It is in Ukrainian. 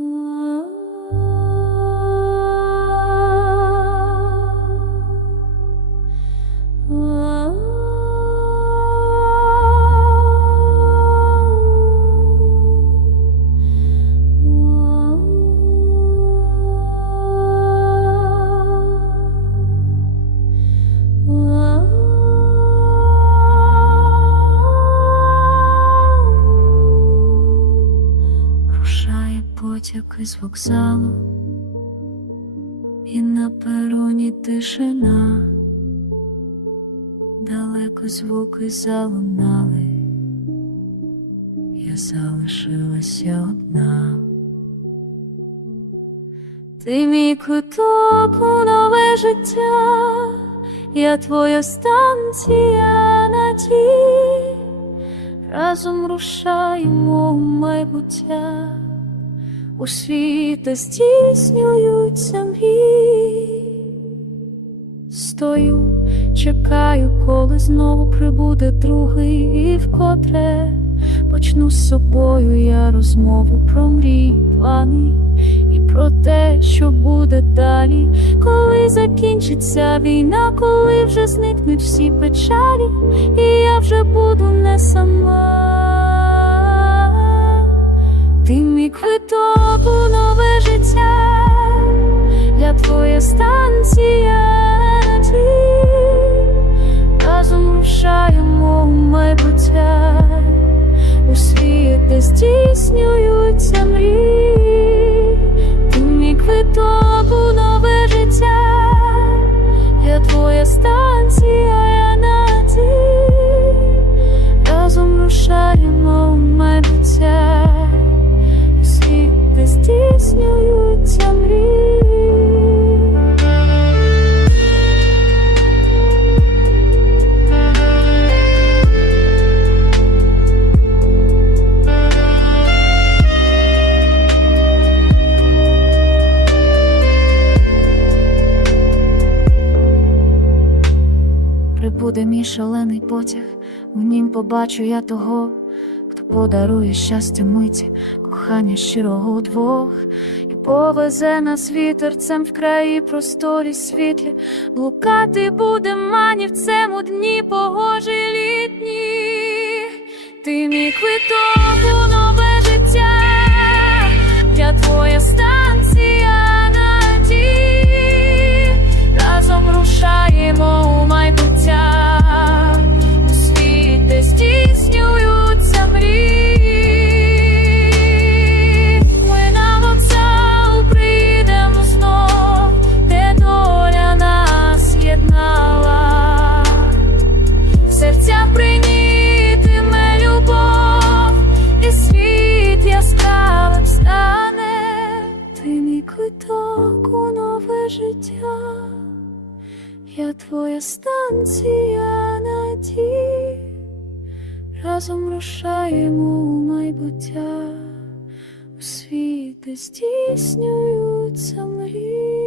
Ooh. Потяг із вокзалу, і на пероні тишина, далеко звуки залунали, я залишилася одна. Ти мій квиток у нове життя, я твоя станція надій, разом рушаємо у майбуття, у світа здійснюються мрії. Стою, чекаю, коли знову прибуде другий і вкотре почну з собою я розмову про мрії, плани і про те, що буде далі, коли закінчиться війна, коли вже зникнуть всі печалі, і я вже буду не сама. Прибуде мій шалений потяг, у нім побачу я того, хто подарує щастя миті, кохання щирого удвох, і повезе нас вітерцем в краї просторі світлі, блукати буде манівцем у дні погожі літні. Ти мій квиток Серця прийнітиме любов, і світ яскравим стане. Ти мій квиток у нове життя, я твоя станція надій. Разом рушаємо у майбуття, у світ, де здійснюються мрії.